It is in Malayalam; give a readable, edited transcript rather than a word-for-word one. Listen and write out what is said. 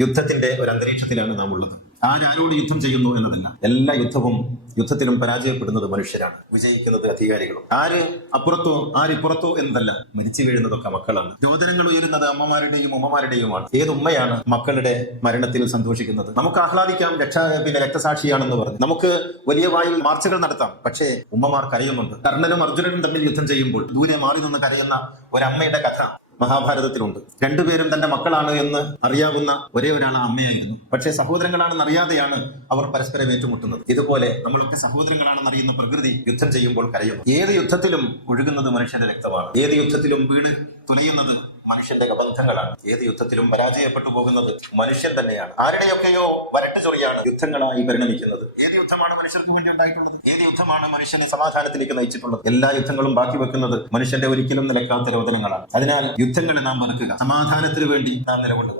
യുദ്ധത്തിന്റെ ഒരു അന്തരീക്ഷത്തിലാണ് നാം ഉള്ളത്. ആരോട് യുദ്ധം ചെയ്യുന്നു എന്നതല്ല, എല്ലാ യുദ്ധത്തിലും പരാജയപ്പെടുന്നത് മനുഷ്യരാണ്, വിജയിക്കുന്നത് അധികാരികളും. ആര് അപ്പുറത്തോ ആരിപ്പുറത്തോ എന്നതല്ല, മരിച്ചു വീഴുന്നതൊക്കെ മക്കളാണ്. രോദനങ്ങൾ ഉയരുന്നത് അമ്മമാരുടെയും ഉമ്മമാരുടെയുമാണ്. ഏത് ഉമ്മയാണ് മക്കളുടെ മരണത്തിൽ സന്തോഷിക്കുന്നത്? നമുക്ക് ആഹ്ലാദിക്കാം, രക്തസാക്ഷിയാണെന്ന് പറഞ്ഞു, നമുക്ക് വലിയ വായിൽ മാർച്ചുകൾ നടത്താം. പക്ഷേ ഉമ്മമാർ കരയുന്നുണ്ട്. കർണനും അർജുനനും തമ്മിൽ യുദ്ധം ചെയ്യുമ്പോൾ ദൂരെ മാറി നിന്ന് കരയുന്ന ഒരമ്മയുടെ കഥ മഹാഭാരതത്തിലുണ്ട്. രണ്ടുപേരും തന്റെ മക്കളാണ് എന്ന് അറിയാവുന്ന ഒരേ ഒരാൾ അമ്മയായിരുന്നു. പക്ഷേ സഹോദരങ്ങളാണെന്ന് അറിയാതെയാണ് അവർ പരസ്പരം ഏറ്റുമുട്ടുന്നത്. ഇതുപോലെ നമ്മളൊക്കെ സഹോദരങ്ങളാണെന്ന് അറിയുന്ന പ്രകൃതി യുദ്ധം ചെയ്യുമ്പോൾ കരയുന്നു. ഏത് യുദ്ധത്തിലും ഒഴുകുന്നത് മനുഷ്യന്റെ രക്തമാണ്. ഏത് യുദ്ധത്തിലും വീട് തുലയുന്നത് മനുഷ്യന്റെ കബന്ധങ്ങളാണ്. ഏത് യുദ്ധത്തിലും പരാജയപ്പെട്ടു പോകുന്നത് മനുഷ്യൻ തന്നെയാണ്. ആരുടെയൊക്കെയോ വരട്ട് ചൊറിയാണ് യുദ്ധങ്ങളായി പരിണമിക്കുന്നത്. ഏത് യുദ്ധമാണ് മനുഷ്യർക്ക് വേണ്ടി ഉണ്ടായിട്ടുള്ളത്? ഏത് യുദ്ധമാണ് മനുഷ്യനെ സമാധാനത്തിലേക്ക് നയിച്ചിട്ടുള്ളത്? എല്ലാ യുദ്ധങ്ങളും ബാക്കി വെക്കുന്നത് മനുഷ്യന്റെ ഒരിക്കലും നിലക്കാത്ത രോദനങ്ങളാണ്. അതിനാൽ യുദ്ധങ്ങളെ നാം മറക്കുക, സമാധാനത്തിന് വേണ്ടി നാം നിലകൊള്ളുക.